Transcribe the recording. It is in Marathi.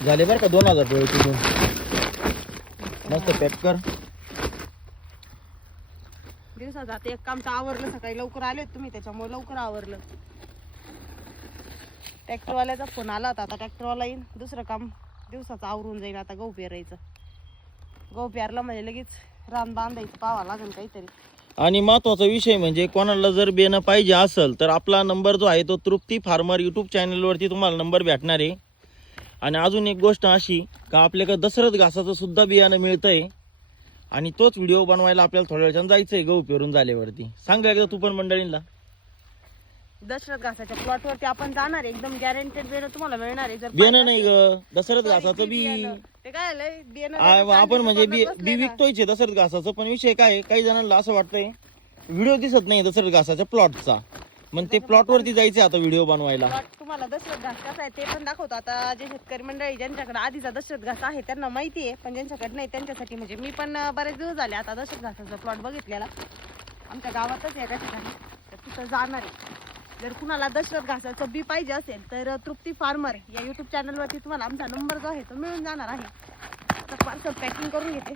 झाले बरं का 2000 रुपये तिथून. मस्त पॅक कर. दिवसाचं आता एक काम तर आवरलं, सकाळी लवकर आले तुम्ही त्याच्यामुळे लवकर आवरलं. ट्रॅक्टरवाल्याचा फोन आला होता, आता ट्रॅक्टरवाला येईल, दुसरं काम दिवसाचं आवरून जाईल. आता गहू पेरायचं, गहू पेरला म्हणजे लगेच रान बांधायचं, पाहावं लागेल काहीतरी. आणि महत्वाचा विषय म्हणजे कोणाला जर बियाणं पाहिजे असेल तर आपला नंबर जो आहे तो तृप्ती फार्मर यूट्यूब चॅनलवरती तुम्हाला नंबर भेटणार आहे. आणि अजून एक गोष्ट अशी का आपल्याकडे दशरथ घासाचं सुद्धा बियाणं मिळतंय आणि तोच व्हिडिओ बनवायला आपल्याला थोड्या वेळानं जायचंय गहू पेरून झाल्यावरती. सांग एकदा तू पण मंडळींना. दशरथ घासाच्या प्लॉट वरती आपण जाणार आहे, एकदम गॅरंटेड बियाणं तुम्हाला मिळणार आहे. जर बियाणं नाही ग, दशरथ घासाचं बी. ते काय आलंय बियाणं आपण म्हणजे बी विकतोय दशरथ घासाचं, पण विषय काय आहे, काही जणांना असं वाटतंय व्हिडिओ दिसत नाही दशरथ घासाच्या प्लॉटचा, मग ते प्लॉट वरती जायचं आता व्हिडिओ बनवायला. तुम्हाला दशरथ घास कसा आहे ते पण दाखवतो. आता जे शेतकरी मंडळी ज्यांच्याकडे आधीचा दशरथ घास आहे त्यांना माहिती आहे, पण ज्यांच्याकडे नाही त्यांच्यासाठी म्हणजे मी पण बरेच दिवस झाले आता दशरथ घासाचा प्लॉट बघितलेला आमच्या गावातच एका ठिकाणी, तर तिथं जाणार आहे. जर कुणाला दशरथ घासाचं बी पाहिजे असेल तर तृप्ती फार्मर या युट्यूब चॅनलवरती तुम्हाला आमचा नंबर जो आहे तो मिळून जाणार आहे. आता पार्सल पॅकिंग करून घेते.